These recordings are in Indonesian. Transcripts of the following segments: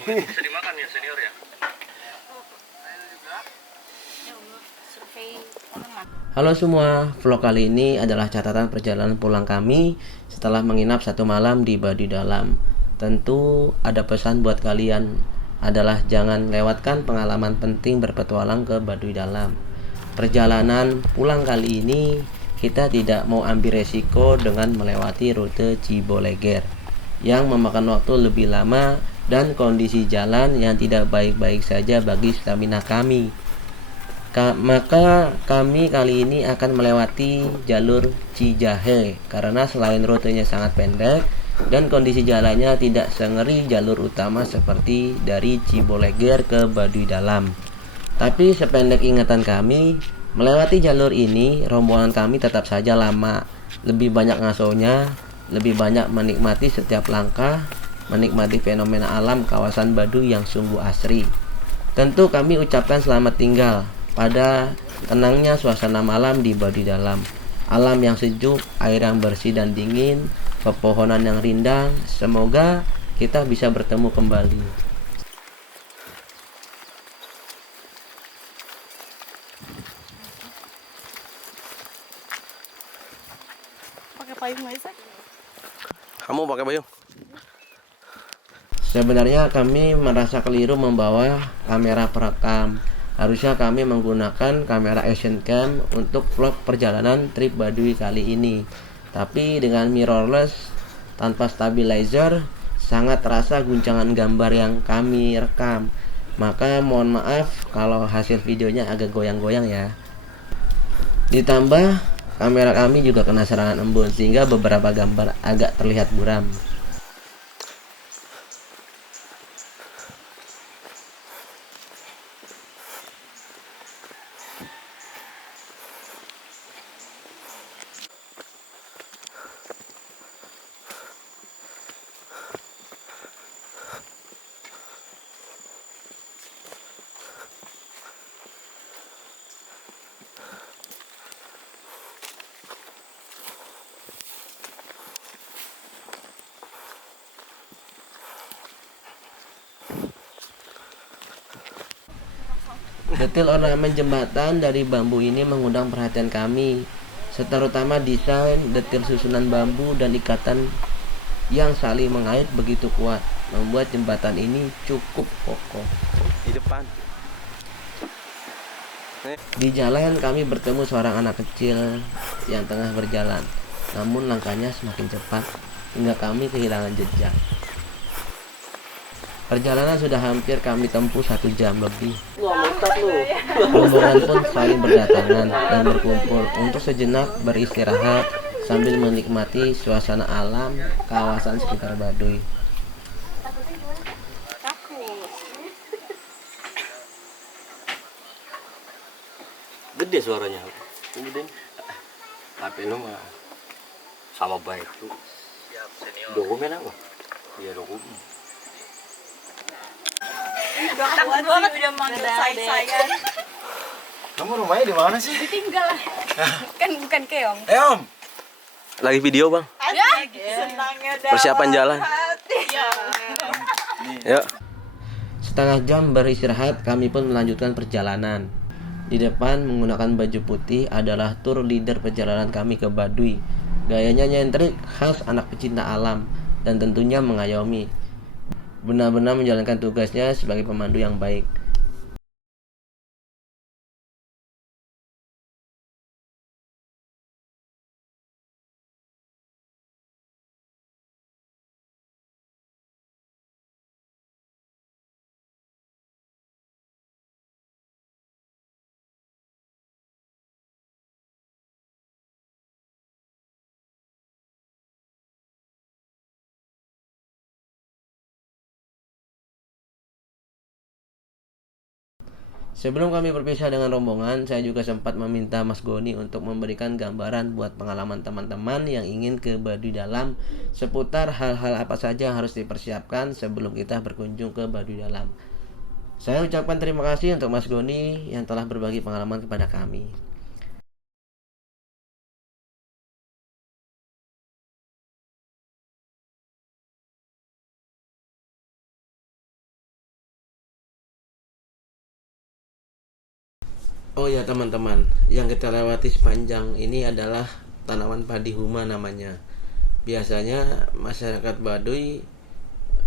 Bisa dimakan ya senior ya. Halo semua, vlog kali ini adalah catatan perjalanan pulang kami setelah menginap 1 malam di Baduy Dalam. Tentu ada pesan buat kalian adalah jangan lewatkan pengalaman penting berpetualang ke Baduy Dalam. Perjalanan pulang kali ini kita tidak mau ambil resiko dengan melewati rute Ciboleger yang memakan waktu lebih lama dan kondisi jalan yang tidak baik-baik saja bagi stamina kami. Maka kami kali ini akan melewati jalur Cijahe karena selain rutenya sangat pendek dan kondisi jalannya tidak sengeri jalur utama seperti dari Ciboleger ke Baduy Dalam. Tapi sependek ingatan kami, melewati jalur ini rombongan kami tetap saja lama, lebih banyak ngasonya, lebih banyak menikmati setiap langkah, menikmati fenomena alam kawasan Baduy yang sungguh asri. Tentu kami ucapkan selamat tinggal pada tenangnya suasana malam di Baduy Dalam. Alam yang sejuk, air yang bersih dan dingin, pepohonan yang rindang. Semoga kita bisa bertemu kembali. Pakai payung Isaac? Kamu pakai payung? Sebenarnya kami merasa keliru membawa kamera perekam. Harusnya kami menggunakan kamera action cam untuk vlog perjalanan trip Baduy kali ini. Tapi dengan mirrorless tanpa stabilizer sangat terasa guncangan gambar yang kami rekam. Maka mohon maaf kalau hasil videonya agak goyang-goyang ya. Ditambah kamera kami juga kena serangan embun sehingga beberapa gambar agak terlihat buram. Detail ornamen jembatan dari bambu ini mengundang perhatian kami, terutama desain, detail susunan bambu dan ikatan yang saling mengait begitu kuat, membuat jembatan ini cukup kokoh. Di depan. Di jalan kami bertemu seorang anak kecil yang tengah berjalan, namun langkahnya semakin cepat hingga kami kehilangan jejak. Perjalanan sudah hampir kami tempuh 1 jam lebih. Rombongan pun saling berdatangan dan berkumpul untuk sejenak beristirahat sambil menikmati suasana alam kawasan sekitar Baduy. Gede suaranya. Gede. Tapi lu mah sama baik tuh. Siap senior. Dokumen apa? Iya dokumen. Takut banget udah manggil saya. Kamu rumahnya di mana sih? Ditinggal. Kan bukan keong. Om. Lagi video bang. Ya, senangnya dalam Persiapan jalan. hati. Ya. Yuk. Setengah jam beristirahat, kami pun melanjutkan perjalanan. Di depan menggunakan baju putih adalah tour leader perjalanan kami ke Baduy. Gayanya nyentrik, khas anak pecinta alam, dan tentunya mengayomi. Benar-benar menjalankan tugasnya sebagai pemandu yang baik. Sebelum kami berpisah dengan rombongan, saya juga sempat meminta Mas Goni untuk memberikan gambaran buat pengalaman teman-teman yang ingin ke Baduy Dalam seputar hal-hal apa saja yang harus dipersiapkan sebelum kita berkunjung ke Baduy Dalam. Saya ucapkan terima kasih untuk Mas Goni yang telah berbagi pengalaman kepada kami. Oh ya teman-teman, yang kita lewati sepanjang ini adalah tanaman padi huma namanya. Biasanya masyarakat Baduy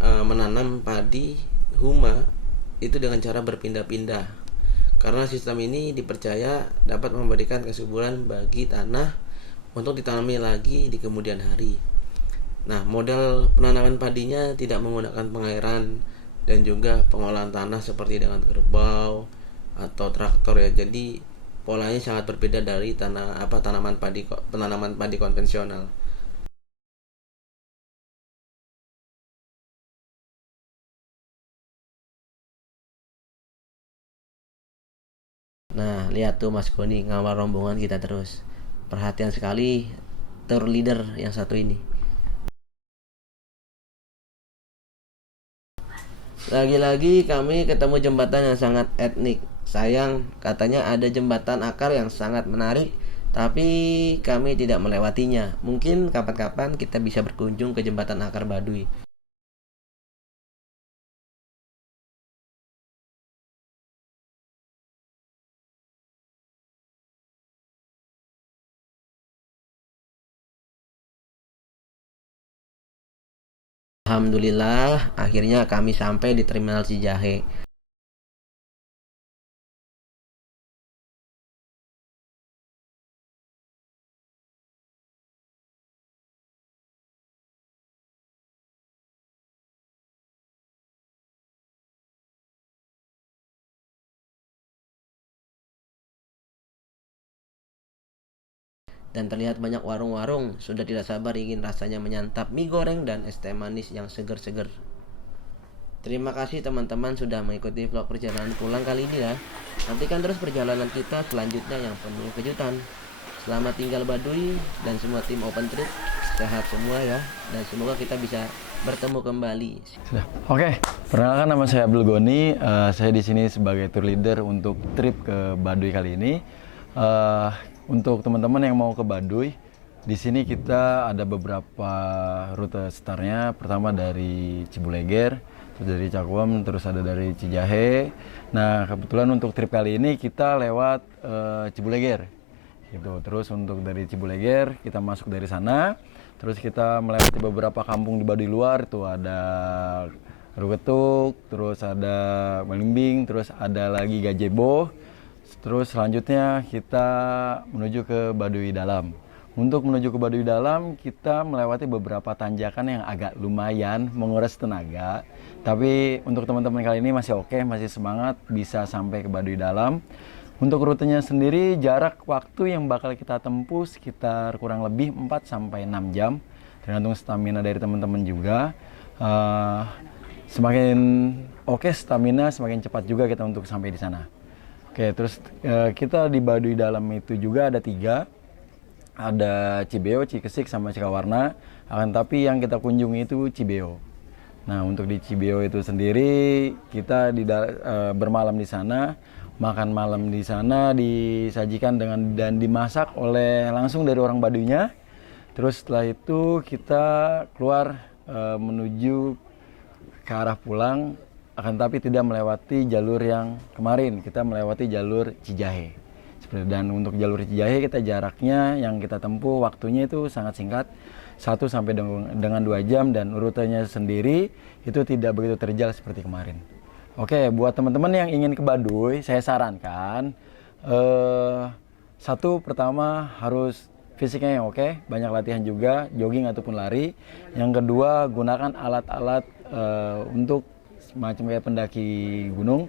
menanam padi huma itu dengan cara berpindah-pindah. Karena sistem ini dipercaya dapat memberikan kesuburan bagi tanah untuk ditanami lagi di kemudian hari. Nah, model penanaman padinya tidak menggunakan pengairan dan juga pengolahan tanah seperti dengan kerbau atau traktor ya. Jadi polanya sangat berbeda dari penanaman padi konvensional. Nah, lihat tuh Mas Goni ngawal rombongan kita terus. Perhatian sekali tour leader yang satu ini. Lagi-lagi kami ketemu jembatan yang sangat etnik. Sayang, katanya ada jembatan akar yang sangat menarik, tapi kami tidak melewatinya. Mungkin kapan-kapan kita bisa berkunjung ke jembatan akar Baduy. Alhamdulillah, akhirnya kami sampai di Terminal Cijahe. Dan terlihat banyak warung-warung. Sudah tidak sabar ingin rasanya menyantap mie goreng dan es teh manis yang seger-seger. Terima kasih teman-teman sudah mengikuti vlog perjalanan pulang kali ini ya. Nantikan terus perjalanan kita selanjutnya yang penuh kejutan. Selamat tinggal Baduy dan semua tim Open Trip. Sehat semua ya. Dan semoga kita bisa bertemu kembali. Sudah. Oke, perkenalkan nama saya Abdul Goni. Saya di sini sebagai tour leader untuk trip ke Baduy kali ini. Untuk teman-teman yang mau ke Baduy, di sini kita ada beberapa rute startnya. Pertama dari Cibuleger, terus dari Cakuam, terus ada dari Cijahe. Nah, kebetulan untuk trip kali ini kita lewat Cibuleger. Gitu. Terus untuk dari Cibuleger kita masuk dari sana, terus kita melewati beberapa kampung di Baduy luar. Itu ada Rugetuk, terus ada Malimbing, terus ada lagi Gajebo. Terus selanjutnya kita menuju ke Baduy Dalam. Untuk menuju ke Baduy Dalam kita melewati beberapa tanjakan yang agak lumayan menguras tenaga. Tapi untuk teman-teman kali ini masih oke, masih semangat bisa sampai ke Baduy Dalam. Untuk rutenya sendiri jarak waktu yang bakal kita tempuh sekitar kurang lebih 4-6 jam. Tergantung stamina dari teman-teman juga. Semakin oke stamina, semakin cepat juga kita untuk sampai di sana. Oke, terus kita di Baduy Dalam itu juga ada 3. Ada Cibeo, Cikesik, sama Cikawarna. Akan tapi yang kita kunjungi itu Cibeo. Nah, untuk di Cibeo itu sendiri kita bermalam di sana. Makan malam di sana disajikan dan dimasak langsung dari orang Baduynya. Terus setelah itu kita keluar menuju ke arah pulang. Akan tapi tidak melewati jalur yang kemarin, kita melewati jalur Cijahe. Dan untuk jalur Cijahe kita jaraknya yang kita tempuh waktunya itu sangat singkat, 1 sampai dengan 2 jam, dan rutenya sendiri itu tidak begitu terjal seperti kemarin. Oke, buat teman-teman yang ingin ke Baduy, saya sarankan satu, pertama harus fisiknya yang oke, banyak latihan juga, jogging ataupun lari. Yang kedua, gunakan alat-alat untuk macam kayak pendaki gunung,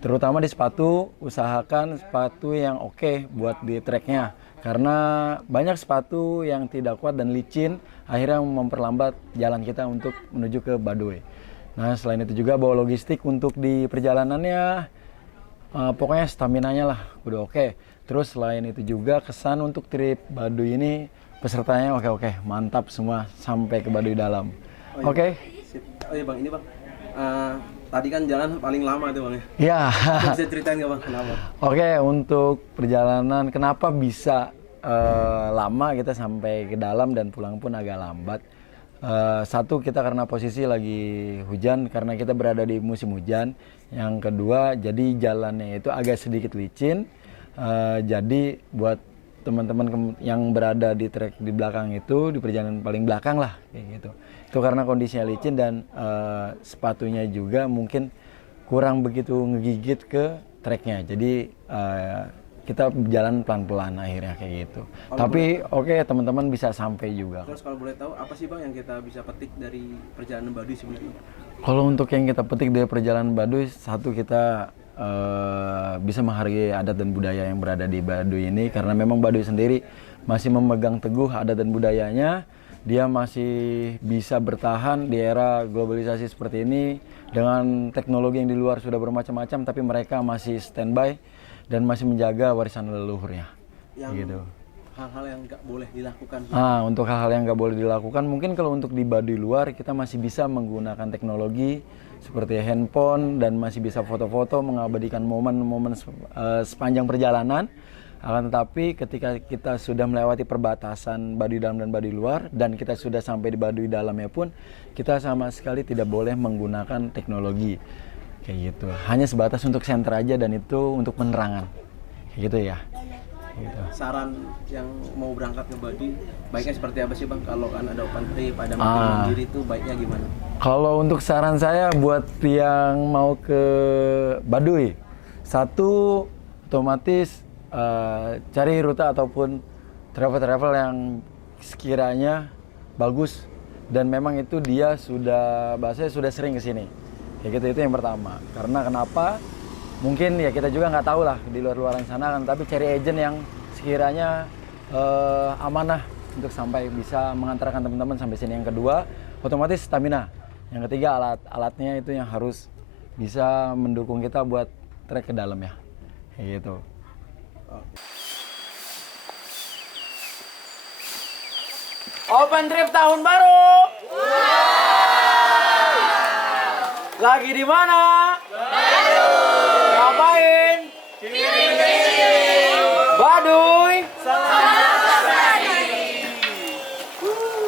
terutama di sepatu. Usahakan sepatu yang oke buat di treknya, karena banyak sepatu yang tidak kuat dan licin akhirnya memperlambat jalan kita untuk menuju ke Baduy. Nah, selain itu juga bawa logistik untuk di perjalanannya, pokoknya staminanya lah udah oke. Terus selain itu juga kesan untuk trip Baduy ini pesertanya oke, mantap semua sampai ke Baduy Dalam. Oke. Oh iya Bang, ini Bang. Tadi kan jalan paling lama tuh Bang ya. Iya. Bisa ceritain nggak Bang kenapa? Oke, untuk perjalanan kenapa bisa lama kita sampai ke dalam dan pulang pun agak lambat. Satu, kita karena posisi lagi hujan, karena kita berada di musim hujan. Yang kedua, jadi jalannya itu agak sedikit licin. Jadi buat teman-teman yang berada di trek di belakang itu, di perjalanan paling belakang lah kayak gitu. Itu karena kondisinya licin dan sepatunya juga mungkin kurang begitu ngegigit ke treknya. Jadi kita jalan pelan-pelan akhirnya kayak gitu. Tapi oke, teman-teman bisa sampai juga. Terus kalau boleh tahu apa sih Bang yang kita bisa petik dari perjalanan Baduy sebenarnya? Kalau untuk yang kita petik dari perjalanan Baduy, satu kita bisa menghargai adat dan budaya yang berada di Baduy ini, karena memang Baduy sendiri masih memegang teguh adat dan budayanya. Dia masih bisa bertahan di era globalisasi seperti ini dengan teknologi yang di luar sudah bermacam-macam, tapi mereka masih standby dan masih menjaga warisan leluhurnya. Yang Gitu. hal-hal yang nggak boleh dilakukan. Untuk hal-hal yang nggak boleh dilakukan, mungkin kalau untuk di Baduy luar kita masih bisa menggunakan teknologi seperti handphone dan masih bisa foto-foto mengabadikan momen-momen sepanjang perjalanan. Akan tetapi ketika kita sudah melewati perbatasan Baduy dalam dan Baduy luar dan kita sudah sampai di Baduy dalamnya pun, kita sama sekali tidak boleh menggunakan teknologi kayak gitu. Hanya sebatas untuk senter aja dan itu untuk penerangan kayak gitu ya. Gitu. Saran yang mau berangkat ke Baduy baiknya seperti apa sih Bang? Kalau kan ada open trip, ada makin mandiri itu baiknya gimana? Kalau untuk saran saya buat yang mau ke Baduy, satu otomatis cari rute ataupun travel yang sekiranya bagus dan memang itu dia bahasanya sudah sering ke sini. Kayak gitu, itu yang pertama. Karena kenapa? Mungkin ya kita juga nggak tahu lah di luar-luaran sana kan, tapi cari agent yang sekiranya amanah untuk sampai bisa mengantarkan teman-teman sampai sini. Yang kedua, otomatis stamina. Yang ketiga, alatnya itu yang harus bisa mendukung kita buat trek ke dalam ya. Kayak gitu. Open trip tahun baru. Lagi di mana?